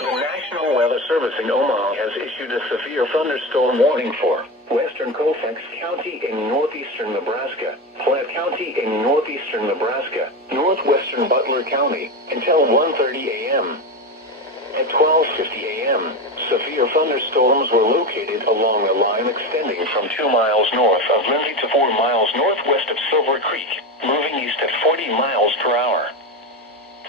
The National Weather Service in Omaha has issued a severe thunderstorm warning for western Colfax County in northeastern Nebraska, Platte County in northeastern Nebraska, northwestern Butler County, until 1:30 a.m. At 12:50 a.m., severe thunderstorms were located along a line extending from 2 miles north of Lindsay to 4 miles northwest of Silver Creek, moving east at 40 miles per hour.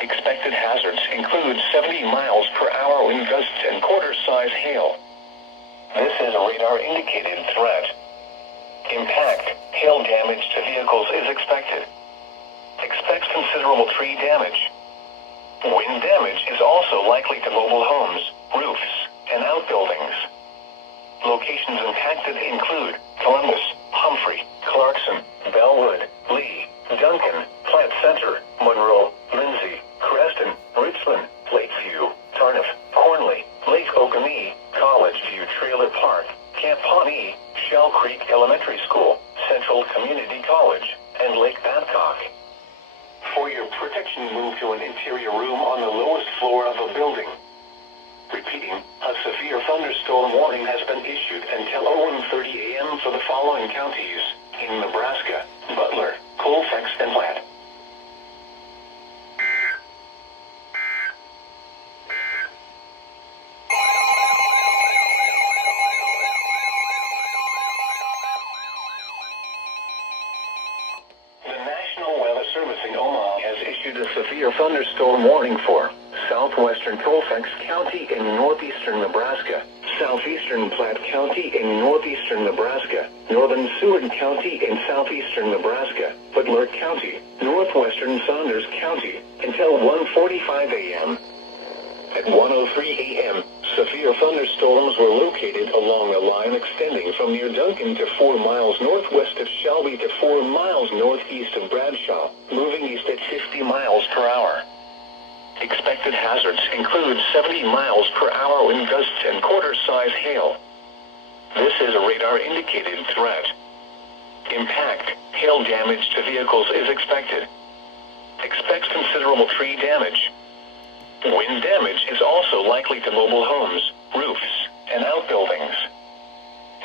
Expected hazards include 70 miles per hour wind gusts and quarter-size hail. This is a radar-indicated threat. Impact, hail damage to vehicles is expected. Expect considerable tree damage. Wind damage is also likely to mobile homes, roofs, and outbuildings. Locations impacted include Columbus, Humphrey, Clarkson, Bellwood, Lee, Duncan, Platte Center, Monroe, Lindsay, Creston, Richland, Lakeview, Tarniff, Cornley, Lake Oconee, College View Trailer Park, Camp Pawnee, Shell Creek Elementary School, Central Community College, and Lake Babcock. For your protection, move to an interior room on the lowest floor of a building. Repeating, a severe thunderstorm warning has been issued until 1:30 a.m. for the following counties in Nebraska: Butler, Colfax, and Platte. The National Weather Service in Omaha has issued a severe thunderstorm warning for southwestern Colfax County in northeastern Nebraska, southeastern Platte County in northeastern Nebraska, northern Seward County in southeastern Nebraska, Butler County, northwestern Saunders County, until 1:45 a.m. At 1:03 a.m., severe thunderstorms were located along a line extending from near Duncan to 4 miles northwest of Shelby to 4 miles northeast of Bradshaw, moving east at 50 miles per hour. Expected hazards include 70 miles per hour wind gusts and quarter-size hail. This is a radar-indicated threat. Impact, hail damage to vehicles is expected. Expect considerable tree damage. Wind damage is also likely to mobile homes, roofs, and outbuildings.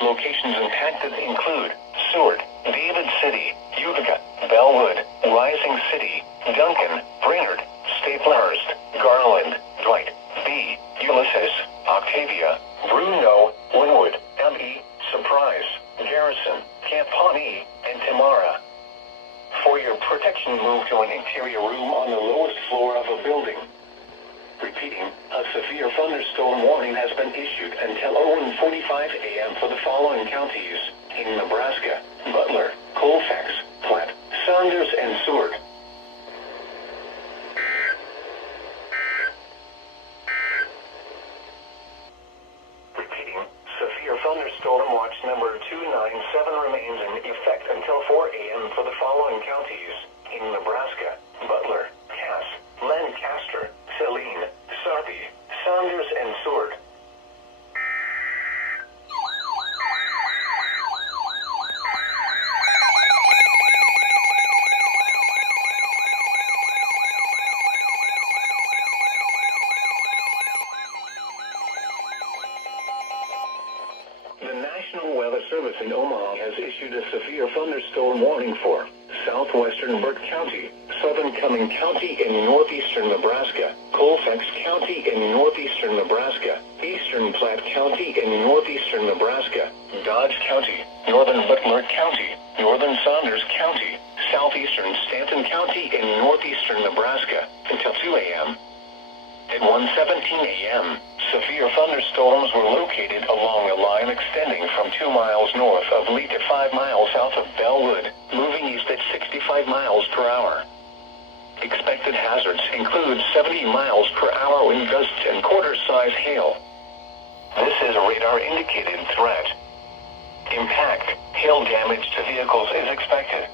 Locations impacted include Seward, David City, Utica, Bellwood, Rising City, Duncan, Brainerd, Staplehurst, Garland, Dwight, B, Ulysses, Octavia, Bruno, Winwood, M.E., Surprise, Garrison, Camp Pawnee, and Tamara. For your protection, move to an interior room on the lowest floor of a building. Repeating, a severe thunderstorm warning has been issued until 1:45 a.m. for the following counties in Nebraska: Butler, Colfax, Platte, Saunders, and Seward. Repeating, severe thunderstorm watch number 297 remains in effect until 4 a.m. for the following counties in Nebraska: Butler, Cass, Lancaster, Saline, Sarpy, Saunders, and Seward. The National Weather Service in Omaha has issued a severe thunderstorm warning for southwestern Burt County, southern Cumming County in northeastern Nebraska, Colfax County in northeastern Nebraska, eastern Platte County in northeastern Nebraska, Dodge County, northern Butler County, northern Saunders County, southeastern Stanton County in northeastern Nebraska, until 2 a.m. At 1:17 a.m., severe thunderstorms were located along a line extending from 2 miles north of Lee to 5 miles south of Bellwood, moving east at 65 miles per hour. Expected hazards include 70 miles per hour wind gusts and quarter-size hail. This is a radar-indicated threat. Impact, hail damage to vehicles is expected.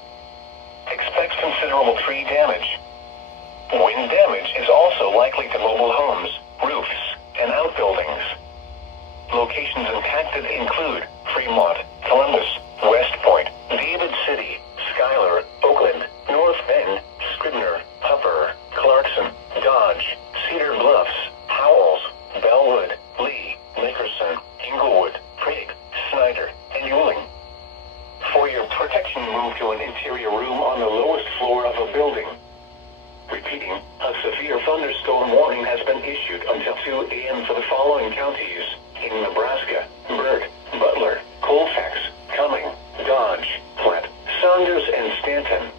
Expect considerable tree damage. Wind damage is also likely to mobile homes, roofs, and outbuildings. Locations impacted include Fremont, Columbus, West Point, David City, Schuyler, Oakland, North Bend, Scribner, Upper, Clarkson, Dodge, Cedar Bluffs, Howells, warning has been issued until 2 a.m. for the following counties in Nebraska: Burke, Butler, Colfax, Cumming, Dodge, Platte, Saunders, and Stanton.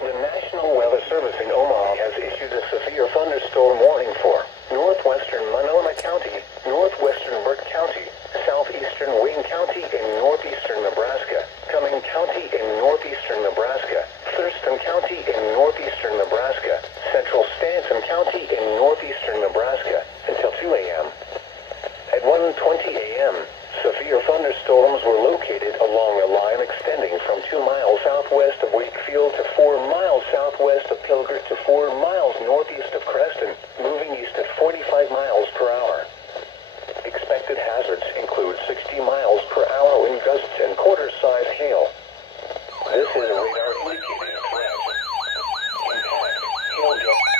The National Weather Service in Omaha has issued a severe thunderstorm warning for northwestern Monona County, northwestern Burke County, southeastern Wayne County in northeastern Nebraska, Cumming County in northeastern Nebraska, Thurston County in northeastern Nebraska, central Stanton County in northeastern Nebraska until 2 a.m. At 1:20 a.m., severe thunderstorms were located along a line extending from 2 miles southwest of Wakefield to 4 miles southwest of Pilgert to 4 miles northeast of Creston, moving east at 45 miles per hour. Expected hazards include 60 miles per hour wind gusts and quarter-size hail. This is a radar indicating threat. Impact, hail damage.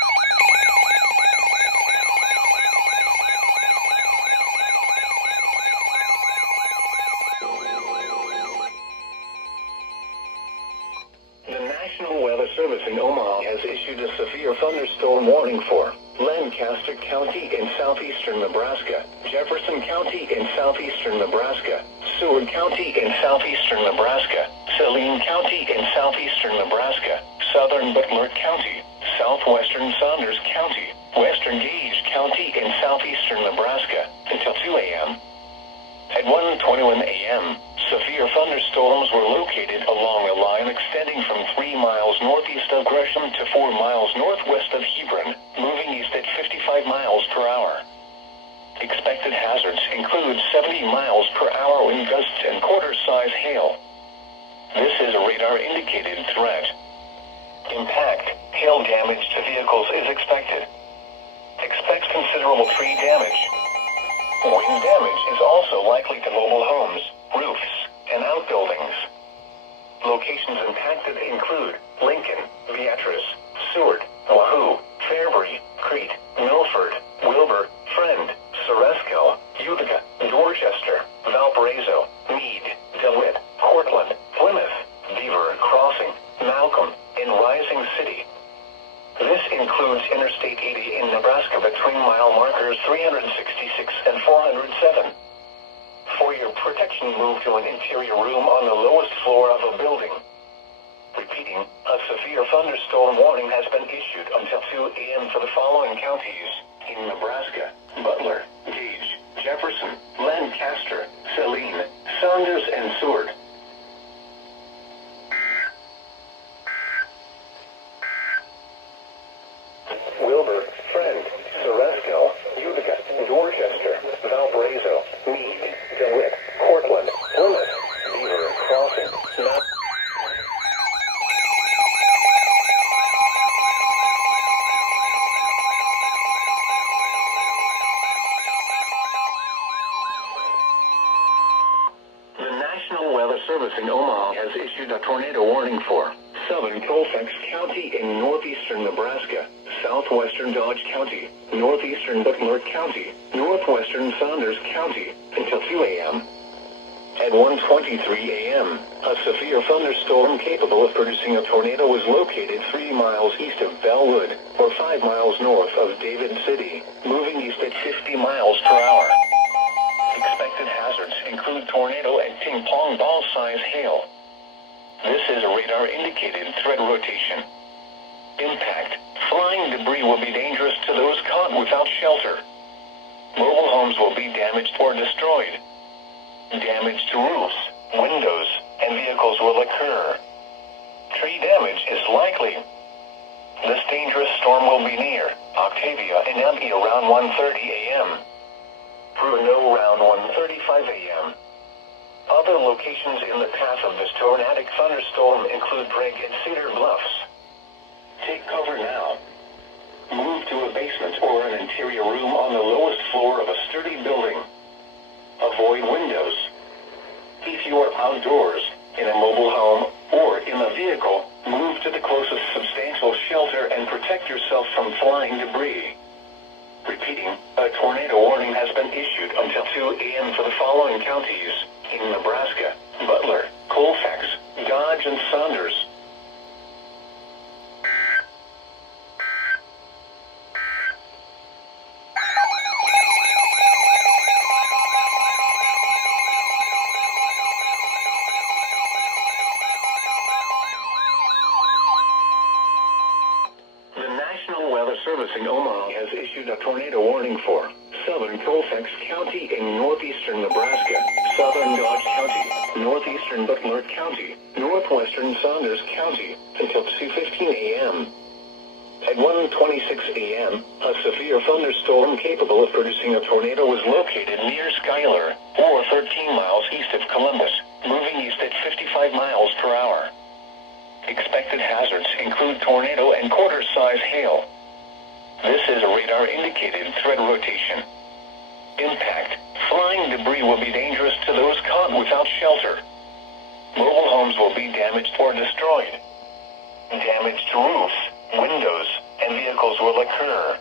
The National Weather Service in Omaha has issued a severe thunderstorm warning for Lancaster County in southeastern Nebraska, Jefferson County in southeastern Nebraska, Seward County in southeastern Nebraska, Saline County in southeastern Nebraska, southern Butler County, southwestern Saunders County, western Gage County in southeastern Nebraska until 2 a.m. At 1:21 a.m., severe thunderstorms were located along a line extending from 3 miles northeast of Gresham to 4 miles northwest of Hebron, moving east at 55 miles per hour. Expected hazards include 70 miles per hour wind gusts and quarter-size hail. This is a radar-indicated threat. Impact, hail damage to vehicles is expected. Expect considerable tree damage. Wind damage is also likely to mobile homes, roofs, and outbuildings. Locations impacted include Lincoln, Beatrice, Seward, Wahoo, Fairbury, Crete, Milford, Wilbur, Friend, Ceresco, Utica, Dorchester, Valparaiso, Meade, DeWitt, Cortland, Plymouth, Beaver Crossing, Malcolm, and Rising City. This includes Interstate 80 in Nebraska between mile markers 366 and 407. For your protection, move to an interior room on the lowest floor of a building. Repeating, a severe thunderstorm warning has been issued until 2 a.m. for the following counties in Nebraska: Butler, Gage, Jefferson, Lancaster, Saline, Saunders, and Seward. Wilbur, Friend, Ceresco, Utica, Dorchester, Valparaiso, Meade, DeWitt, Cortland, Plymouth, Beaver Crossing, The National Weather Service in Omaha has issued a tornado warning for southern Colfax County in northeastern Nebraska, southwestern Dodge County, northeastern Butler County, northwestern Saunders County until 2 a.m. At 1:23 a.m., a severe thunderstorm capable of producing a tornado was located 3 miles east of Bellwood, or 5 miles north of David City, moving east at 50 miles per hour. Expected hazards include tornado and ping-pong ball-size hail. This is a radar-indicated threat rotation. Impact, flying debris will be dangerous to those caught without shelter. Mobile homes will be damaged or destroyed. Damage to roofs, windows, and vehicles will occur. Tree damage is likely. This dangerous storm will be near Octavia and Emmy around 1:30 a.m. Bruno around 1:35 a.m. Other locations in the path of this tornadic thunderstorm include Bragg and Cedar Bluffs. Take cover now. Move to a basement or an interior room on the lowest floor of a sturdy building. Avoid windows. If you are outdoors, in a mobile home, or in a vehicle, move to the closest substantial shelter and protect yourself from flying debris. Repeating, a tornado warning has been issued until 2 a.m. for the following counties in Nebraska: Butler, Colfax, Dodge, and Saunders. Service in Omaha has issued a tornado warning for southern Colfax County in northeastern Nebraska, southern Dodge County, northeastern Butler County, northwestern Saunders County until 2:15 a.m. At 1:26 a.m., a severe thunderstorm capable of producing a tornado was located near Schuyler, or 13 miles east of Columbus, moving east at 55 miles per hour. Expected hazards include tornado and quarter-size hail. This is a radar-indicated threat rotation. Impact. Flying debris will be dangerous to those caught without shelter. Mobile homes will be damaged or destroyed. Damage to roofs, windows, and vehicles will occur.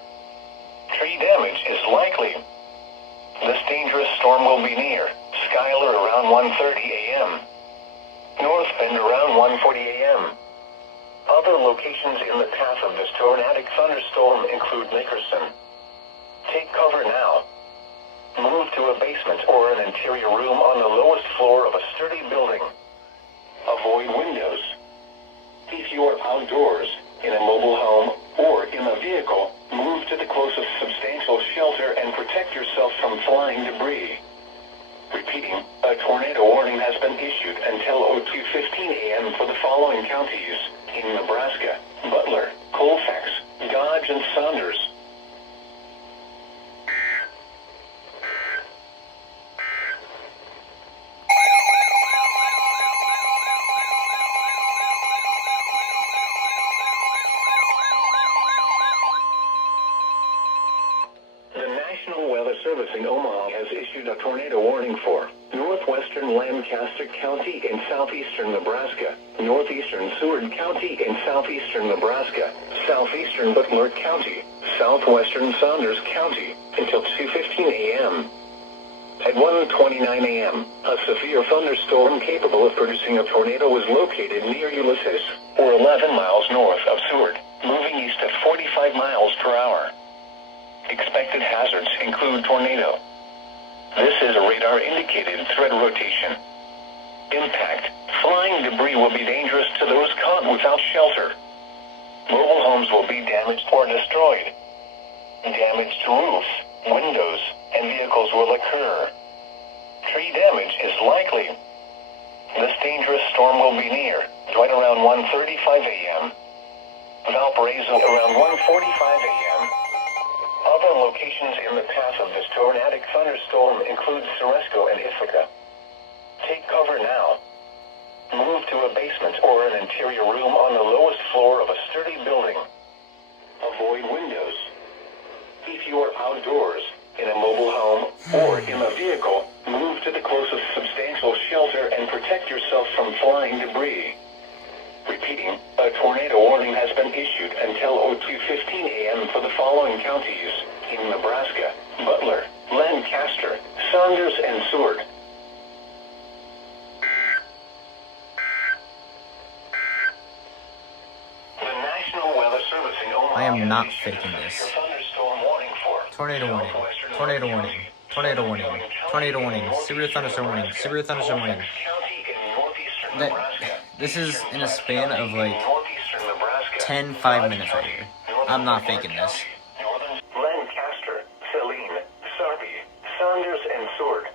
Tree damage is likely. This dangerous storm will be near Schuyler around 1:30 a.m. North Bend around 1:40 a.m. Other locations in the path of this tornadic thunderstorm include Nickerson. Take cover now. Move to a basement or an interior room on the lowest floor of a sturdy building. Avoid windows. If you are outdoors, in a mobile home, or in a vehicle, move to the closest substantial shelter and protect yourself from flying debris. Repeating, a tornado warning has been issued until 2:15 a.m. for the following counties in Nebraska: Butler, Colfax, Dodge, and Saunders. The National Weather Service in Omaha has issued a tornado warning for northwestern Lancaster County in southeastern Nebraska, northeastern Seward County in southeastern Nebraska, southeastern Butler County, southwestern Saunders County until 2:15 a.m. At 1:29 a.m., a severe thunderstorm capable of producing a tornado was located near Ulysses, or 11 miles north of Seward, moving east at 45 miles per hour. Expected hazards include tornado. This is a radar-indicated threat rotation. Impact. Flying debris will be dangerous to those caught without shelter. Mobile homes will be damaged or destroyed. Damage to roofs, windows, and vehicles will occur. Tree damage is likely. This dangerous storm will be near Dwight around 1:35 a.m. Valparaiso around 1:45 a.m. Other locations in the path of this tornadic thunderstorm include Ceresco and Ithaca. Take cover now. Move to a basement or an interior room on the lowest floor of a sturdy building. Avoid windows. If you are outdoors, in a mobile home, or in a vehicle, move to the closest substantial shelter and protect yourself from flying debris. Repeating, a tornado warning has been issued until 2:15 a.m. for the following counties in Nebraska: Butler, Lancaster, Saunders, and Seward. The National Weather Service in Omaha I am not faking this. Tornado warning. Tornado warning. Tornado warning. Tornado warning. Severe thunderstorm warning. Severe thunderstorm warning. This is in a span of like 5 minutes right here. I'm not faking this. Lancaster, Saline, Sarpy, Saunders, and Seward.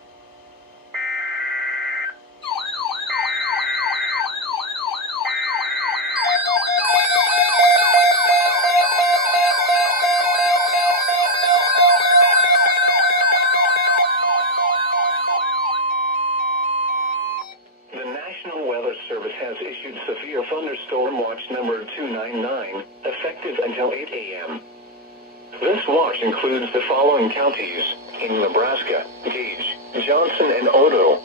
The National Weather Service has issued severe thunderstorm watch number 299, effective until 8 a.m. This watch includes the following counties in Nebraska: Gage, Johnson, and Odo.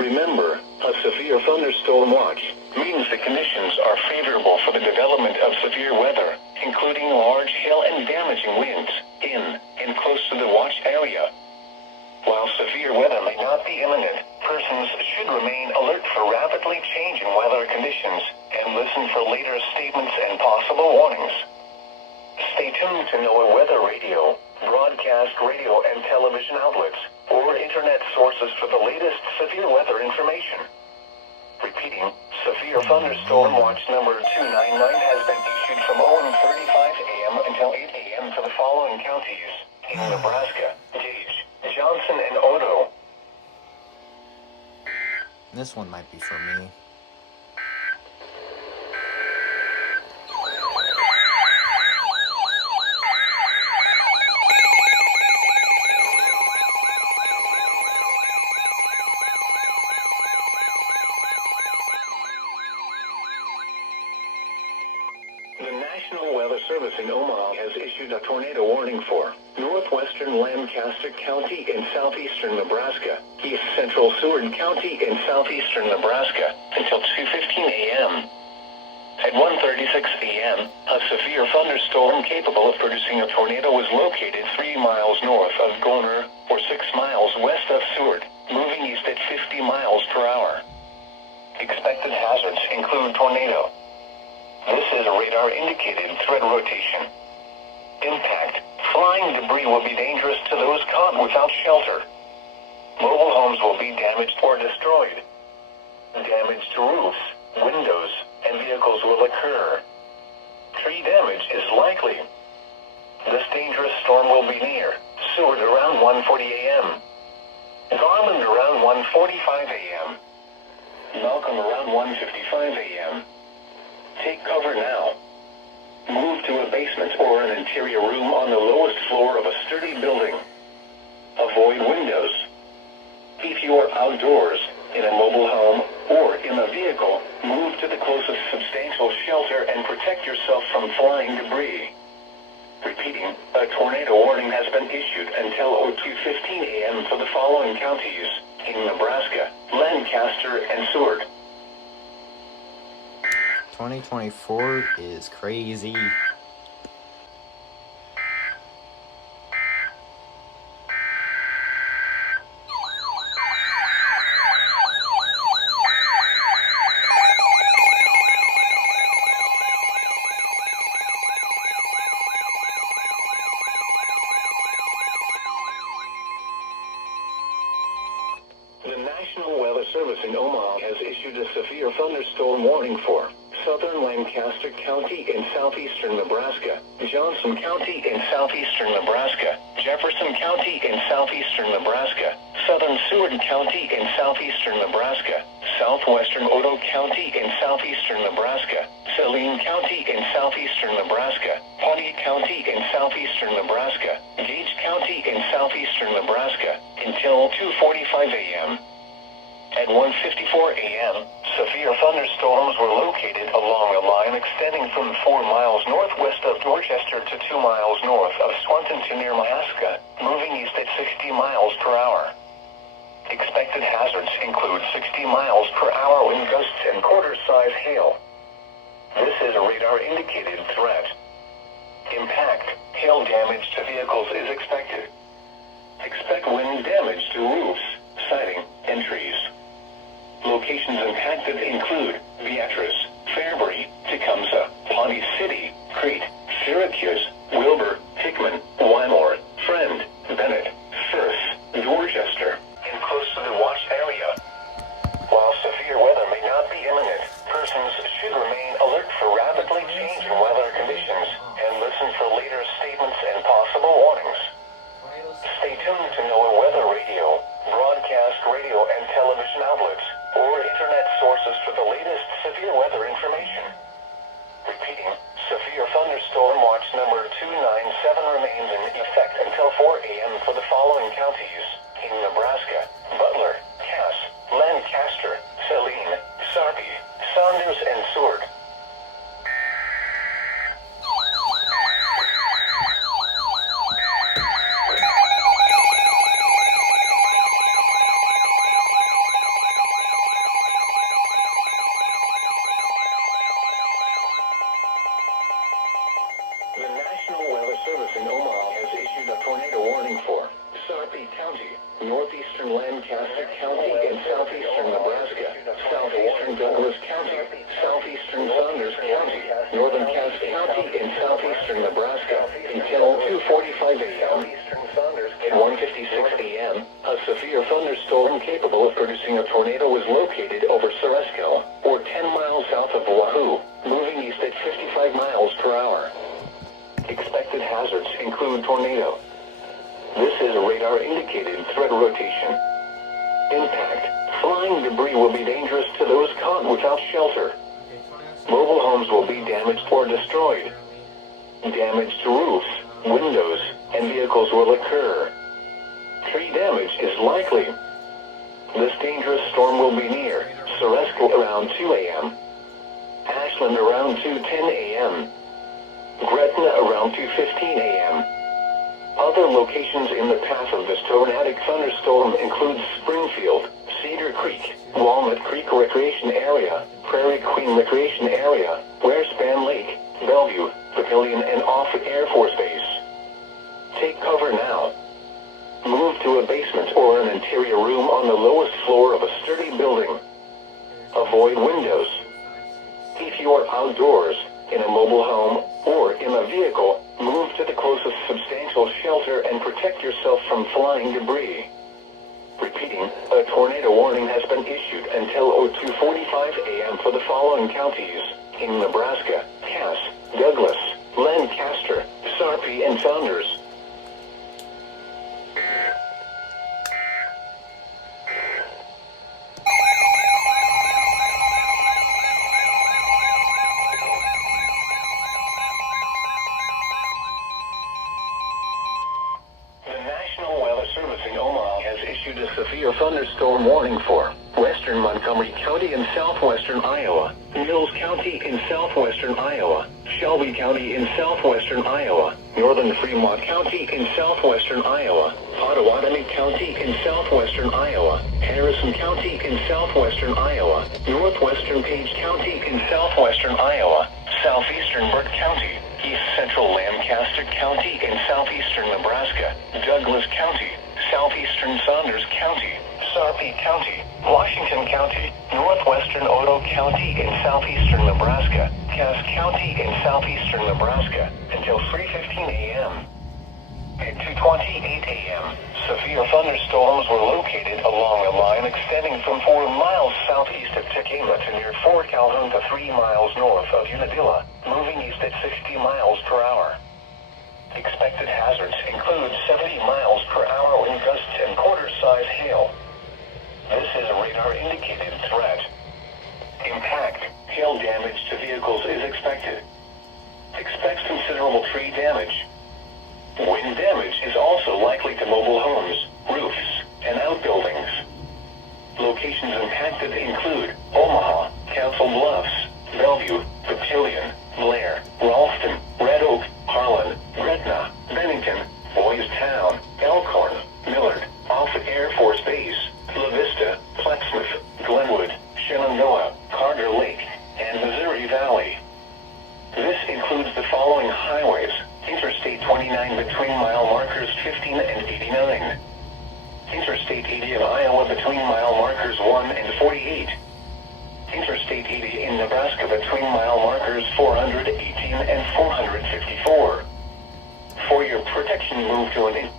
Remember, a severe thunderstorm watch means the conditions are favorable for the development of severe weather, including large hail and damaging winds, in and close to the watch area. While severe weather may not be imminent, persons should remain alert for rapidly changing weather conditions and listen for later statements and possible warnings. Stay tuned to NOAA weather radio, broadcast radio and television outlets, or internet sources for the latest severe weather information. Repeating, severe thunderstorm watch number 299 has been issued from 01:35 a.m. until 8 a.m. for the following counties in Nebraska: Gage, Johnson, and Odo. This one might be for me. The National Weather Service in Omaha has issued a tornado warning for northwestern Lancaster County in southeastern Nebraska, east central Seward County in southeastern Nebraska, until 2:15 a.m. At 1:36 a.m., a severe thunderstorm capable of producing a tornado was located 3 miles north of Goner, or 6 miles west of Seward, moving east at 50 miles per hour. Expected hazards include tornado. This is radar-indicated threat rotation. Impact. Flying debris will be dangerous to those caught without shelter. Mobile homes will be damaged or destroyed. Damage to roofs, windows, and vehicles will occur. Tree damage is likely. This dangerous storm will be near Seward around 1:40 a.m. Garland around 1:45 a.m. Malcolm around 1:55 a.m. Take cover now. Move to a basement or an interior room on the lowest floor of a sturdy building. Avoid windows. If you are outdoors, in a mobile home, or in a vehicle, move to the closest substantial shelter and protect yourself from flying debris. Repeating, a tornado warning has been issued until 02:15 a.m. for the following counties in Nebraska: Lancaster and Seward. 2024 is crazy. The National Weather Service in Omaha has issued a severe thunderstorm warning for southern Lancaster County in southeastern Nebraska, Johnson County in southeastern Nebraska, Jefferson County in southeastern Nebraska, southern Seward County in southeastern Nebraska, southwestern Odo County in southeastern Nebraska, Saline County in southeastern Nebraska, Pawnee County in southeastern Nebraska, Gage County in southeastern Nebraska, until 2:45 a.m. At 1:54 a.m., severe thunderstorms were located along a line extending from 4 miles northwest of Dorchester to 2 miles north of Swanton to near Nebraska, moving east at 60 miles per hour. Expected hazards include 60 miles per hour wind gusts and quarter-size hail. This is a radar-indicated threat. Impact. Hail damage to vehicles is expected. Expect wind damage to roofs, siding, and trees. Locations impacted include Beatrice, Fairbury, Tecumseh, Pawnee City, Crete, Syracuse, Wilbur, Hickman, Wymore, Friend, Bennett, Firth, Dorchester, and close to the watch area. While severe weather may not be imminent, persons should remain alert for rapidly changing weather conditions and listen for later statements and possible warnings. Stay tuned to NOAA Weather Radio, broadcast radio and television outlets, or internet sources for the latest severe weather information. Repeating, severe thunderstorm watch number 297 remains in effect until 4 a.m. for the following counties in Nebraska: Butler, Cass, Lancaster, Saline, Sarpy, Saunders, and Seward. County, northeastern Lancaster County and southeastern Nebraska, southeastern Douglas County, southeastern Saunders County, northern Cass County and southeastern Nebraska until 2:45 a.m. At 1:56 a.m., a severe thunderstorm capable of producing a tornado was located over Ceresco, or 10 miles south of Wahoo, moving east at 55 miles per hour. Expected hazards include tornado. This is a radar-indicated threat rotation. Impact. Flying debris will be dangerous to those caught without shelter. Mobile homes will be damaged or destroyed. Damage to roofs, windows, and vehicles will occur. Tree damage is likely. This dangerous storm will be near Ceresco around 2 a.m., Ashland around 2:10 a.m., Gretna around 2:15 a.m. Other locations in the path of this tornadic thunderstorm include Springfield, Cedar Creek, Walnut Creek Recreation Area, Prairie Queen Recreation Area, Warespan Lake, Bellevue, Papillion, and Offutt Air Force Base. Take cover now. Move to a basement or an interior room on the lowest floor of a sturdy building. Avoid windows. If you are outdoors, in a mobile home, or in a vehicle, move to the closest substantial shelter and protect yourself from flying debris. Repeating, a tornado warning has been issued until 02:45 a.m. for the following counties in Nebraska: Cass, Douglas, Lancaster, Sarpy, and Saunders. A severe thunderstorm warning for western Montgomery County in southwestern Iowa, Mills County in southwestern Iowa, Shelby County in southwestern Iowa, northern Fremont County in southwestern Iowa, Pottawatomie County in southwestern Iowa, Harrison County in southwestern Iowa, northwestern Page County in southwestern Iowa, southeastern Burt County, east central Lancaster County in southeastern Nebraska, Douglas County, southeastern Saunders County, Sarpy County, Washington County, northwestern Otoe County in southeastern Nebraska, Cass County in southeastern Nebraska, until 3:15 a.m. At 2:28 a.m., severe thunderstorms were located along a line extending from 4 miles southeast of Tecama to near Fort Calhoun to 3 miles north of Unadilla, moving east at 60 miles per hour. Expected hazards include 70 miles per hour wind gusts and quarter-size hail. This is a radar-indicated threat. Impact. Hail damage to vehicles is expected. Expect considerable tree damage. Wind damage is also likely to mobile homes, roofs, and outbuildings. Locations impacted include Omaha, Council Bluffs, Bellevue, Papillion, Blair, Ralston, Red Oak, Harlan, Gretna, Bennington, Boys Town, Elkhorn, Millard, Offutt Air Force Base, La Vista, Plattsmouth, Glenwood, Shenandoah, Carter Lake, and Missouri Valley. This includes the following highways: Interstate 29 between mile markers 15 and 89. Interstate 80 in Iowa between mile markers 1 and 48. Interstate 80 in Nebraska between mile markers 418 and 454. For your protection, move to an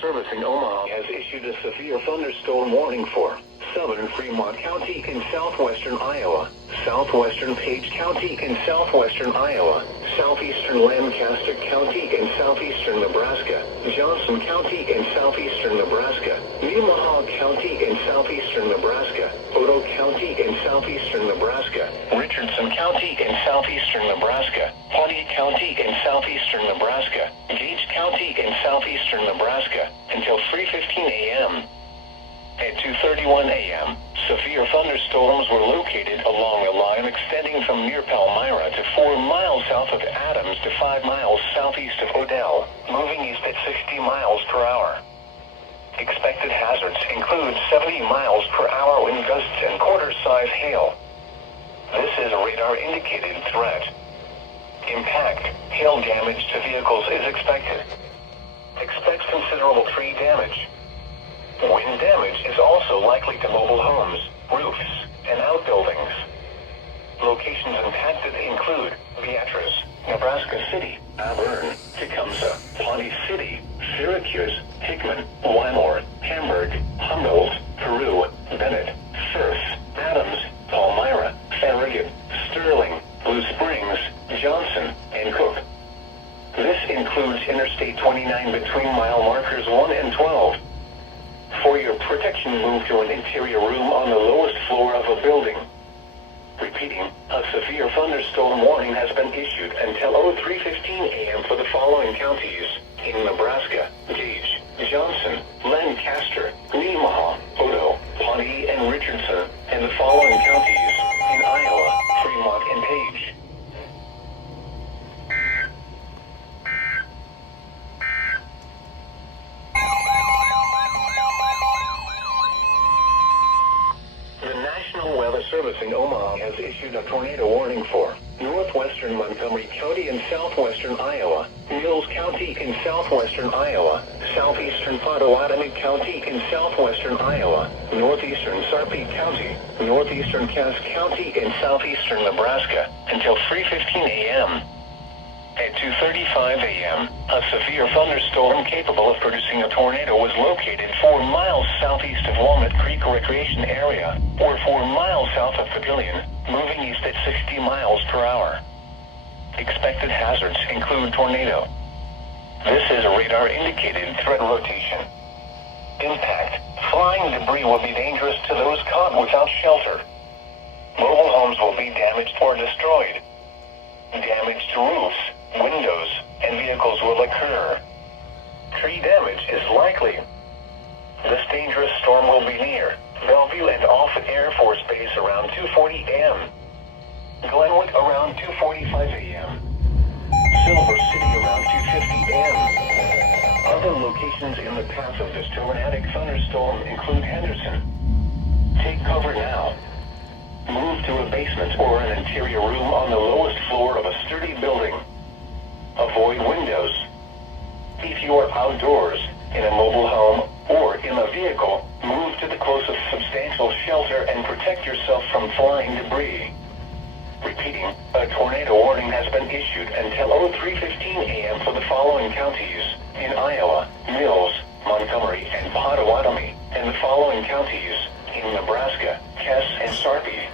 Service in Omaha has issued a severe thunderstorm warning for southern Fremont County in southwestern Iowa, southwestern Page County in southwestern Iowa, southeastern Lancaster County in southeastern Nebraska, Johnson County in southeastern Nebraska, Nemaha County in southeastern Nebraska, Otoe County in southeastern Nebraska, Richardson County in southeastern Nebraska, Pawnee County in southeastern Nebraska, Gage County in southeastern Nebraska, until 3:15 a.m. At 2:31 a.m., severe thunderstorms were located along a line extending from near Palmyra to 4 miles south of Adams to 5 miles southeast of Odell, moving east at 60 miles per hour. Expected hazards include 70 miles per hour wind gusts and quarter-size hail. This is a radar-indicated threat. Impact, hail damage to vehicles is expected. Expect considerable tree damage. Wind damage is also likely to mobile homes, roofs, and outbuildings. Locations impacted include Beatrice, Nebraska City, Auburn, Tecumseh, Pawnee City, Syracuse, Hickman, Wymore, Hamburg, Humboldt, Peru, Bennett, Firth, Adams, Palmyra, Farragut, Sterling, Blue Springs, Johnson, and Cook. This includes Interstate 29 between mile markers 1 and 12. For your protection, move to an interior room on the lowest floor of a building. Repeating, a severe thunderstorm warning has been issued until 03:15 a.m. for the following counties in Nebraska: Gage, Johnson, Lancaster, Nemaha, Odo, Pawnee, and Richardson, and the following counties in Iowa: Fremont and Page. Weather Service in Omaha has issued a tornado warning for northwestern Montgomery County and southwestern Iowa, Mills County in southwestern Iowa, southeastern Pottawatomie County in southwestern Iowa, northeastern Sarpy County, northeastern Cass County in southeastern Nebraska until 3:15 a.m. At 2:35 a.m., a severe thunderstorm capable of producing a tornado was located 4 miles southeast of Walnut Creek Recreation Area, or 4 miles south of Papillion, moving east at 60 miles per hour. Expected hazards include tornado. This is a radar-indicated threat rotation. Impact. Flying debris will be dangerous to those caught without shelter. Mobile homes will be damaged or destroyed. Damage to roofs, windows, and vehicles will occur. Tree damage is likely. This dangerous storm will be near Bellevue and Offutt Air Force Base around 2:40 a.m. Glenwood around 2:45 a.m. Silver City around 2:50 a.m. Other locations in the path of this tornadic thunderstorm include Henderson. Take cover now. Move to a basement or an interior room on the lowest floor of a sturdy building. Avoid windows. If you are outdoors, in a mobile home, or in a vehicle, move to the closest substantial shelter and protect yourself from flying debris. Repeating, a tornado warning has been issued until 03:15 a.m. for the following counties in Iowa: Mills, Montgomery, and Pottawatomie, and the following counties in Nebraska: Cass and Sarpy.